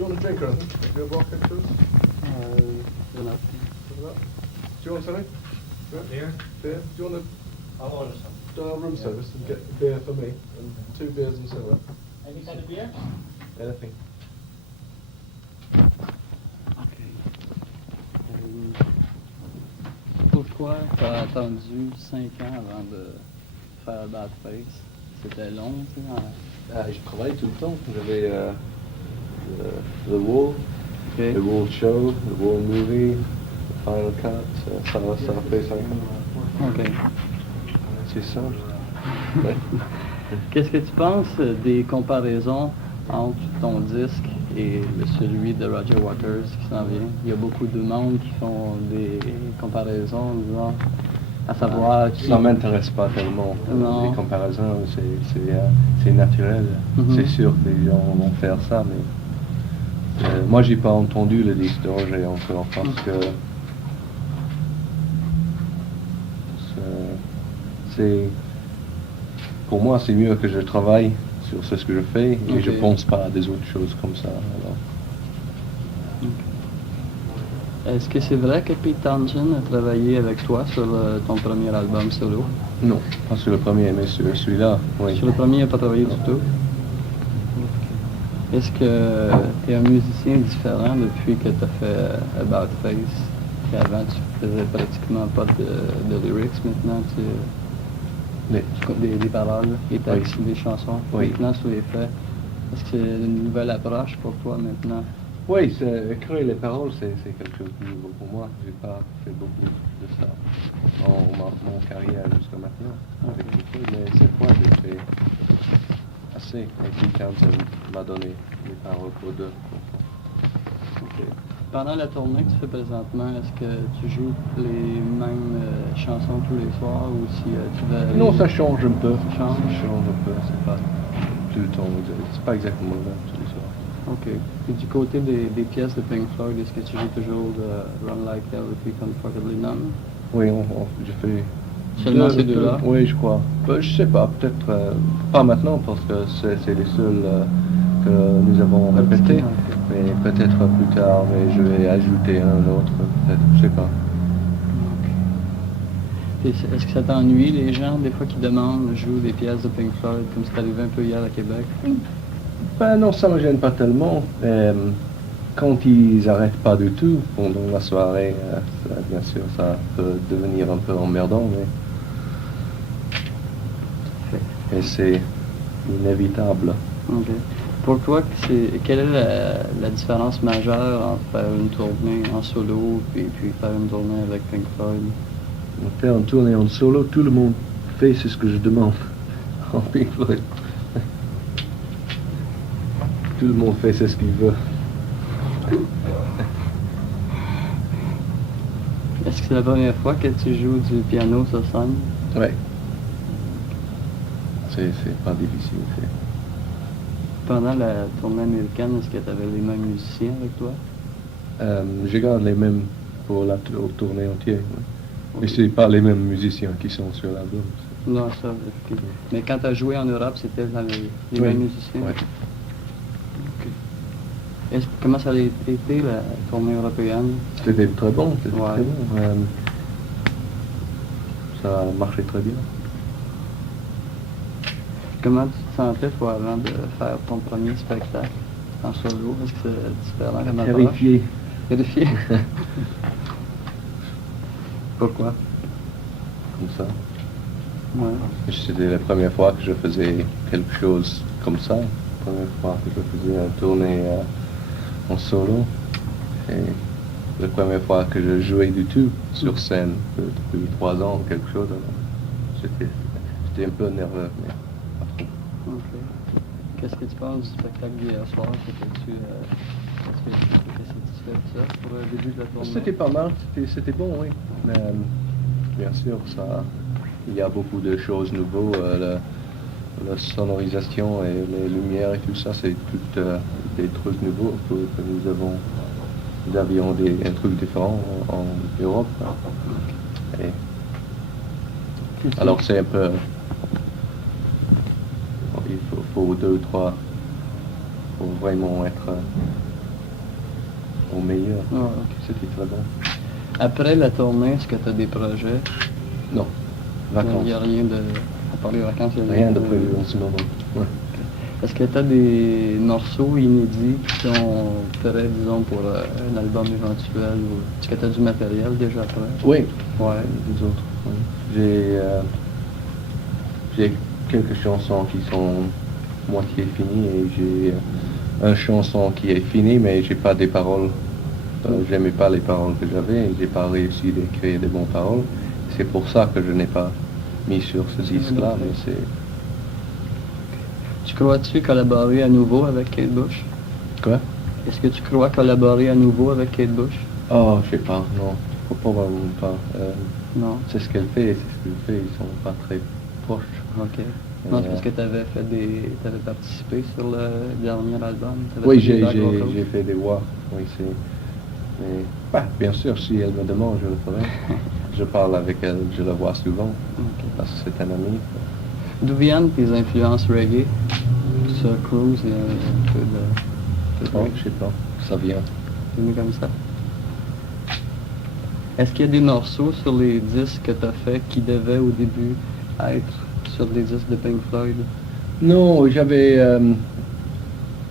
you want a drink or anything? Do you want a vodka, Enough. Do you want something? Beer? Beer? Do you want I'll order some. a room service and get a beer for me and 2 beers and cigarette? Any kind of beer? Anything. OK. Pourquoi tu as attendu 5 ans avant de faire Bad Face? C'était long, tu sais? Je travaille tout le temps. J'avais The Wall, OK. The Wall Show, The Wall Movie, The Final Cut, ça a fait 5 ans. OK. C'est simple. Ouais. Qu'est-ce que tu penses des comparaisons entre ton disque et celui de Roger Waters qui s'en vient? Il y a beaucoup de monde qui font des comparaisons, disons, à savoir qui... Ça m'intéresse pas tellement. Non. Les comparaisons, c'est naturel. Mhm. C'est sûr que les gens vont faire ça, mais moi j'ai pas entendu le disque de Roger encore parce que pour moi c'est mieux que je travaille sur ce que je fais et je pense pas à des autres choses comme ça. Alors. Est-ce que c'est vrai que Pete Townshend a travaillé avec toi sur ton premier album solo? Non, pas sur le premier, mais sur celui-là, oui. Sur le premier, il n'a pas travaillé du tout? Est-ce que tu es un musicien différent depuis que tu as fait About Face? Et avant, tu faisais pratiquement pas de lyrics, maintenant des paroles, des textes, des chansons. Oui. Maintenant, tu les fais. Est-ce que c'est une nouvelle approche pour toi maintenant? Oui, écrire les paroles, c'est quelque chose de nouveau pour moi. J'ai pas fait beaucoup de ça dans mon carrière jusqu'à maintenant avec l'école, mais cette fois, j'ai fait assez. Et puis Townsend m'a donné les paroles pour 2 chansons. Okay. Pendant la tournée que tu fais présentement, est-ce que tu joues les mêmes chansons tous les soirs ou si tu vas... Non, ça change un peu. Ça change? Ça change un peu, c'est pas tout le temps, c'est pas exactement le même tous les soirs. OK. Et du côté des pièces de Pink Floyd, est-ce que tu joues toujours Run Like Hell et puis Comfortably Numb? Oui, je fais... Seulement ces deux-là? Oui, je crois. Je sais pas, peut-être pas maintenant parce que c'est les seuls que nous avons répétés. Mais peut-être plus tard, mais je vais ajouter un autre, peut-être, je sais pas. Okay. Est-ce que ça t'ennuie, les gens, des fois, qui demandent, jouent des pièces de Pink Floyd, comme c'est arrivé un peu hier à Québec? Ben non, ça me gêne pas tellement. Quand ils arrêtent pas du tout pendant la soirée, bien sûr, ça peut devenir un peu emmerdant, mais c'est inévitable. Okay. Pour toi, quelle est la différence majeure entre faire une tournée en solo et puis faire une tournée avec Pink Floyd? Faire une tournée en solo, tout le monde fait ce que je demande en Pink Floyd. Tout le monde fait ce qu'il veut. Est-ce que c'est la première fois que tu joues du piano sur scène? Oui. C'est pas difficile. Pendant la tournée américaine, est-ce que tu avais les mêmes musiciens avec toi? Je garde les mêmes pour la tournée entière. Oui. Mais ce n'est pas les mêmes musiciens qui sont sur l'album. Non, ça. Okay. Mais quand tu as joué en Europe, c'était les mêmes musiciens? Oui. Okay. Comment ça a été la tournée européenne? C'était très bon. Ouais. Très bon. Ça a marché très bien. Comment tu te sentais, toi, avant de faire ton premier spectacle en solo? Est-ce que c'est différent comme approche? Terrifié. Terrifié? Pourquoi? Comme ça. Ouais. C'était la première fois que je faisais quelque chose comme ça. La première fois que je faisais une tournée en solo. Et la première fois que je jouais du tout sur scène depuis 3 ans, quelque chose. J'étais un peu nerveux, mais pas trop. OK. Qu'est-ce que tu penses du spectacle d'hier soir? Est-ce que tu étais satisfait de ça pour le début de la tournée? C'était pas mal, c'était bon, oui. Mais bien sûr, il y a beaucoup de choses nouvelles. La sonorisation et les lumières et tout ça, c'est tout des trucs nouveaux que nous avions un truc différent en Europe. Et alors c'est un peu... Il faut 2 ou 3 pour vraiment être au meilleur. Ah, ok. C'était très bon. Après la tournée, est-ce que tu as des projets? Non, Il vacances. n'y a rien de... À part les vacances, il y a Rien de prévu en ce moment. Ouais. Est-ce que tu as des morceaux inédits qui sont prêts, disons, pour un album éventuel? Ou... Est-ce que tu as du matériel déjà prêt? Oui, Ouais. les autres. Oui. J'ai quelques chansons qui sont moitié finies et j'ai une chanson qui est finie, mais j'ai pas des paroles. J'aimais pas les paroles que j'avais et j'ai pas réussi d'écrire des bonnes paroles. C'est pour ça que je n'ai pas mis sur ce disque-là, mais c'est... Tu crois-tu collaborer à nouveau avec Kate Bush? Quoi? Est-ce que tu crois collaborer à nouveau avec Kate Bush? Oh, je sais pas, non. Probablement pas. Non. C'est ce qu'elle fait, c'est ce qu'elle fait, ils sont pas très proches. Ok. Non, c'est parce que tu avais t'avais participé sur le dernier album. T'avais Oui, fait des back vocals. j'ai fait des voix, oui, c'est... Mais, bah, bien sûr, si elle me demande, je le ferai. Je parle avec elle, je la vois souvent, Ok. parce que c'est un ami. D'où viennent tes influences reggae? Sur Cruise, il y a un peu de Oh, reggae. je sais pas, ça vient. C'est venu comme ça. Est-ce qu'il y a des morceaux sur les disques que tu as fait qui devaient au début être sur des disques de Pink Floyd? Non, j'avais...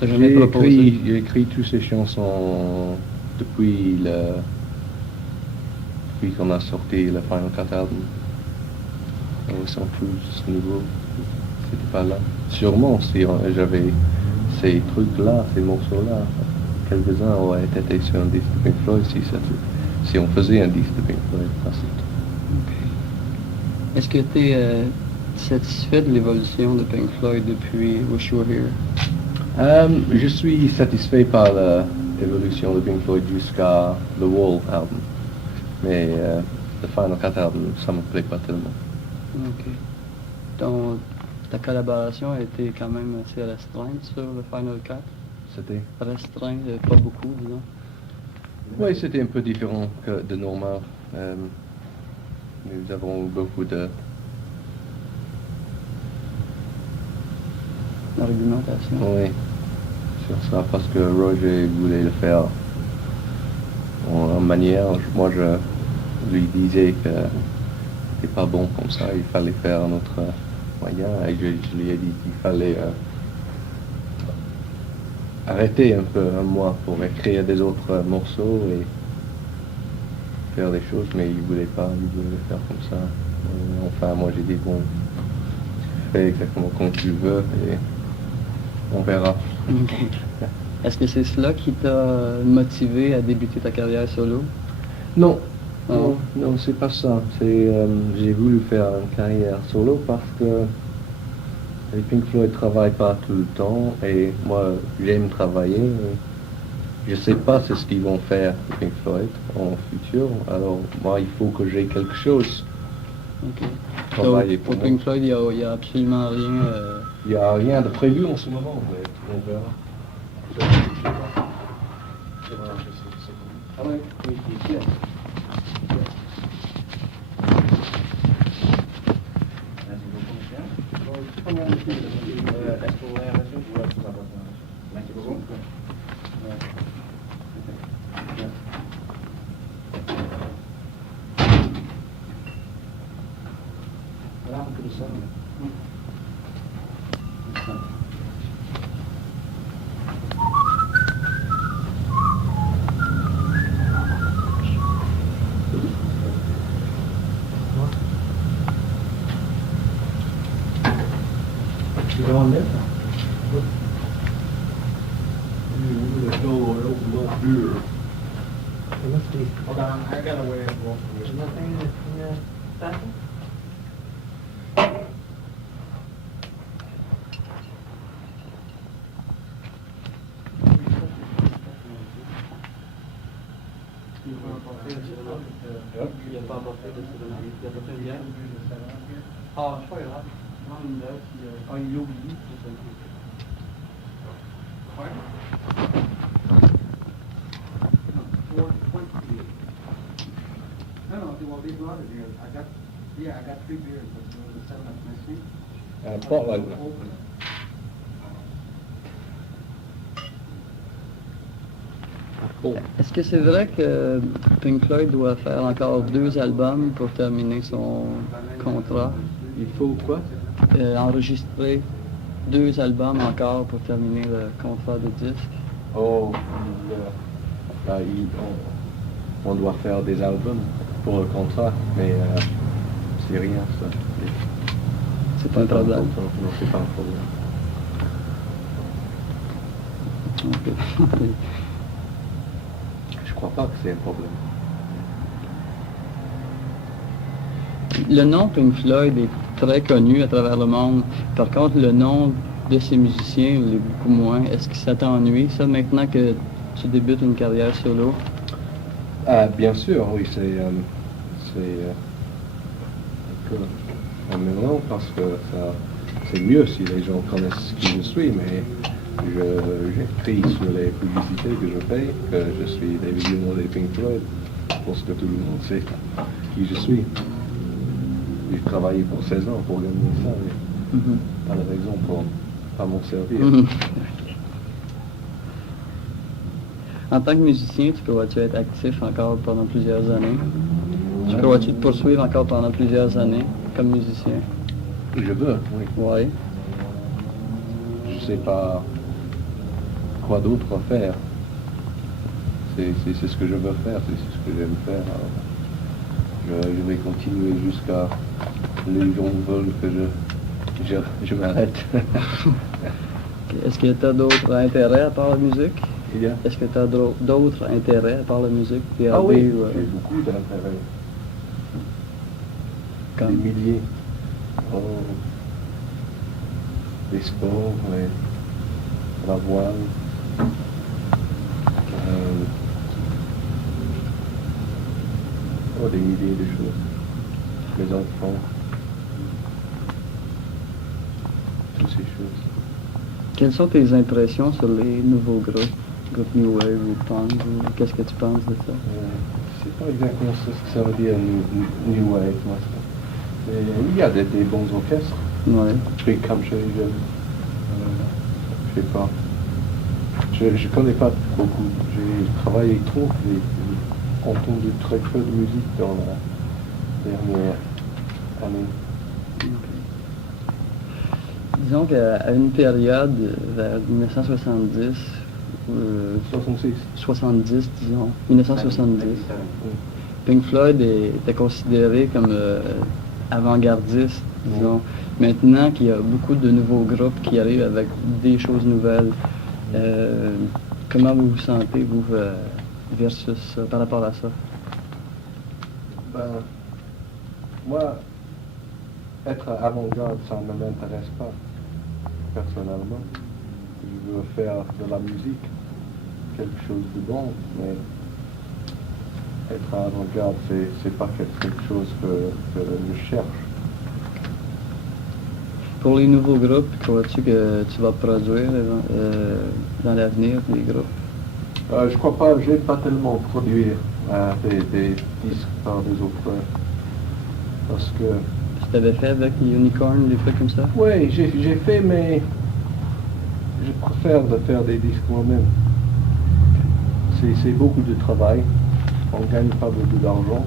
T'as jamais proposé? j'ai écrit toutes ces chansons depuis depuis qu'on a sorti le Final Cut album. Ils sont plus à ce niveau. C'était pas là. Sûrement, si j'avais ces trucs-là, ces morceaux-là, quelques-uns auraient été sur un disque de Pink Floyd si on faisait un disque de Pink Floyd. Ça, c'est... Est-ce que tu es satisfait de l'évolution de Pink Floyd depuis Wish You Were Here? Je suis satisfait par l'évolution de Pink Floyd jusqu'à The Wall album. Mais le Final Cut album, ça me plaît pas tellement. Ok. Ta collaboration a été quand même assez restreinte sur le Final Cut? C'était... Restreinte, pas beaucoup, disons. Oui, c'était un peu différent que de normal. Nous avons beaucoup de... Argumentation. Oui, sur ça, parce que Roger voulait le faire en manière... Moi, je lui disais que c'était pas bon comme ça, il fallait faire un autre moyen, et je lui ai dit qu'il fallait arrêter un peu un mois pour écrire des autres morceaux et faire des choses, mais il voulait pas, il voulait le faire comme ça. Enfin, moi j'ai dit, bon, fais exactement comme tu veux et on verra. Ok. Est-ce que c'est cela qui t'a motivé à débuter ta carrière solo? Non, Ah. non, c'est pas ça. C'est, j'ai voulu faire une carrière solo parce que les Pink Floyd travaillent pas tout le temps et moi j'aime travailler. Je sais pas ce qu'ils vont faire les Pink Floyd en futur. Alors moi il faut que j'ai quelque chose. Ok. Travailler Pour pour Pink moi. Floyd, il n'y a absolument rien. Il n'y a rien de prévu en ce moment, mais on verra. Ah oui, oui, ici. Merci beaucoup. Voilà, un peu de ça. Tu vas en mettre? Hold on, I gotta wear both. Nothing in the bathroom? Il n'a pas apporté de cérémonie. Il a apporté une bière. Ah, c'est pas grave. Prends une bière, puis... Ah, il l'a oublié. No, well, these are the beers. I got 3 beers, but there was a 7 up missing. Bottle opener. Open it. Bon, Est-ce que c'est vrai que Pink Floyd doit faire encore 2 albums pour terminer son contrat? il faut quoi? Enregistrer 2 albums encore pour terminer le contrat de disque? Oh, on doit faire des albums pour le contrat, mais c'est rien ça. C'est pas un problème. Non, c'est pas un problème. Ok. Je crois pas que c'est un problème. Le nom Pink Floyd est très connu à travers le monde. Par contre, le nom de ces musiciens l'est beaucoup moins. Est-ce que ça t'ennuie, ça, maintenant que tu débutes une carrière solo? Bien sûr, oui, c'est un peu amusant parce que c'est mieux si les gens connaissent qui je suis, mais j'écris sur les publicités que je fais que je suis David Gilmour des Pink Floyd parce que tout le monde sait qui je suis. J'ai travaillé pour 16 ans pour gagner ça, mais pas de raison pour pas m'en servir. Mhm. En tant que musicien, tu crois-tu être actif encore pendant plusieurs années? Tu crois-tu te poursuivre encore pendant plusieurs années comme musicien? Je veux, oui. Oui. Je sais pas quoi d'autre faire. C'est ce que je veux faire, c'est ce que j'aime faire. Alors, je vais continuer jusqu'à les gens veulent que je m'arrête. Est-ce que tu as d'autres intérêts à part la musique? Il y a Est-ce que tu as d'autres intérêts à part la musique? Des Ah oui, hobbies, ou, j'ai beaucoup d'intérêts. Des comme... milliers. Oh, les sports, la voile. Des milliers de choses. Les enfants. Toutes ces choses. Quelles sont tes impressions sur les nouveaux groupes New Wave ou Punk? Qu'est-ce que tu penses de ça? Je sais pas exactement ce que ça veut dire New Wave, moi. Mais il y a des bons orchestres. Oui. Big Country, je sais pas. Je connais pas beaucoup. J'ai travaillé trop et entendu très peu de musique dans la dernière année. Disons qu'à une période, vers 1970, 66. 70, disons, 1970, Pink Floyd était considéré comme avant-gardiste, disons. Maintenant qu'il y a beaucoup de nouveaux groupes qui arrivent avec des choses nouvelles, comment vous vous sentez, vous, versus par rapport à ça? Ben, moi, être avant-garde, ça ne m'intéresse pas, personnellement. Je veux faire de la musique, quelque chose de bon, mais être avant-garde, c'est pas quelque chose que je cherche. Pour les nouveaux groupes, crois-tu que tu vas produire dans l'avenir des groupes? Je crois pas, je vais pas tellement produire des disques par des autres, parce que... Tu t'avais fait avec Unicorn, des trucs comme ça? Oui, j'ai fait, mais je préfère de faire des disques moi-même. C'est beaucoup de travail, on ne gagne pas beaucoup d'argent.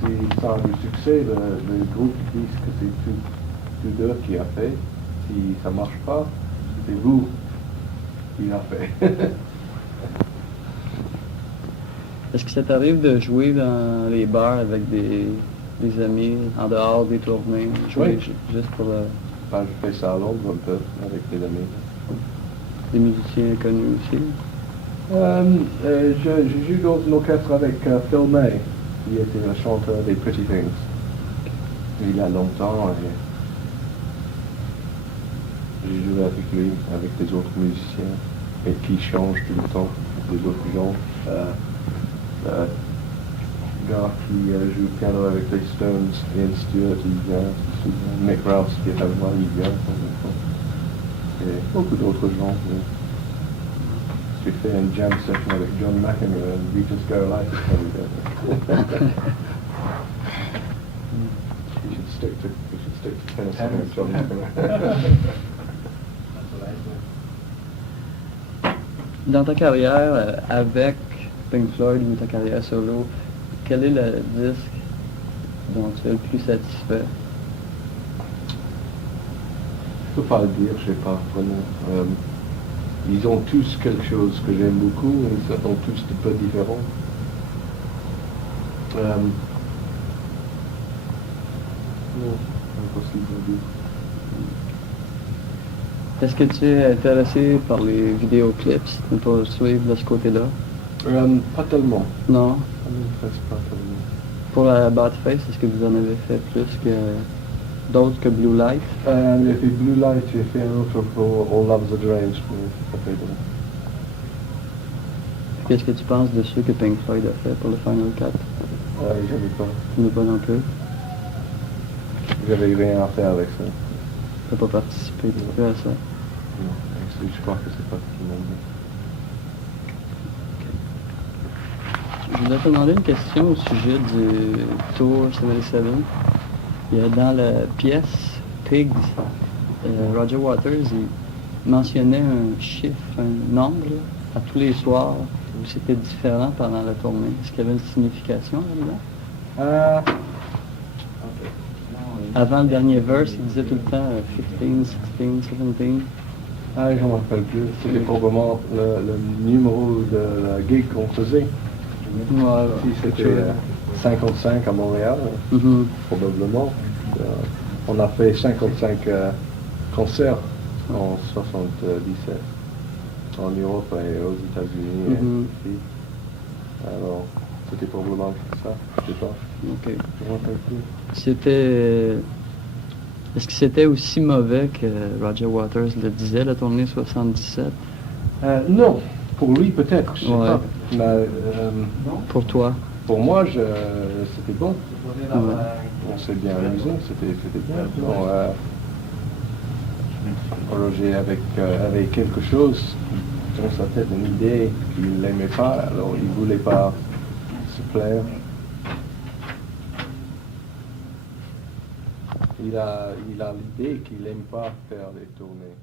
Si ça a du succès, le groupe dit que c'est tout d'eux qui a fait. Si ça ne marche pas, c'est vous qui l'a fait. Est-ce que ça t'arrive de jouer dans les bars avec des amis en dehors des tournées, jouer juste pour Ben, je fais ça à Londres un peu avec des amis. des musiciens connus aussi? Je joue dans un orchestre avec Phil May, qui était le chanteur des Pretty Things. Il y a longtemps, j'ai joué avec lui, avec des autres musiciens, et qui changent tout le temps, des autres gens. Gars qui joue piano avec les Stones, Ian Stewart, il vient souvent. Mick Rouse qui est avec moi, il vient de temps en temps. Et beaucoup d'autres gens. J'ai fait une jam session avec John McEnroe et Regis Gurlitis every day. We should stick to tennis with John McEnroe. That's what I said. Dans ta carrière avec Pink Floyd ou ta carrière solo, quel est le disque dont tu es le plus satisfait? Je peux pas le dire, je sais pas vraiment. Ils ont tous quelque chose que j'aime beaucoup, mais ils sont tous un peu différents. Non, impossible à dire. Est-ce que tu es intéressé par les vidéoclips? Tu peux suivre de ce côté-là? Pas tellement. Non. Ça m'intéresse pas tellement. Pour la Bad Face, est-ce que vous en avez fait plus que d'autres que Blue Light? J'ai fait Blue Light, j'ai fait un autre pour All Love's a Dream, mais c'est pas très bon. Qu'est-ce que tu penses de ceux que Pink Floyd a fait pour le Final Cut? J'avais pas. Tu n'as pas non plus? J'avais rien à faire avec ça. Tu n'as pas participé non plus à ça? Non, je crois que c'est pas tout le monde. Je voulais te demander une question au sujet du Tour 77. Il y a dans la pièce Pigs, Roger Waters il mentionnait un chiffre, un nombre à tous les soirs où c'était différent pendant la tournée. Est-ce qu'il y avait une signification là-dedans? Avant le dernier verse, il disait tout le temps 15, 16, 17. Je m'en rappelle plus. C'était probablement le numéro de la gig qu'on faisait. Ouais, Si c'était 55 à Montréal, probablement. On a fait 55 concerts en 77, en Europe et aux États-Unis aussi. Alors, c'était probablement ça, je sais pas. OK. Je m'en rappelle plus. C'était... Est-ce que c'était aussi mauvais que Roger Waters le disait, la tournée 77? Non, pour lui peut-être, je sais Ouais. pas. Mais, Pour toi? pour moi, c'était bon. On s'est bien amusé, c'était bien. Bon, Roger avait quelque chose dans sa tête, une idée qu'il n'aimait pas, alors il ne voulait pas se plaire. Il a l'idée qu'il n'aime pas faire les tournées.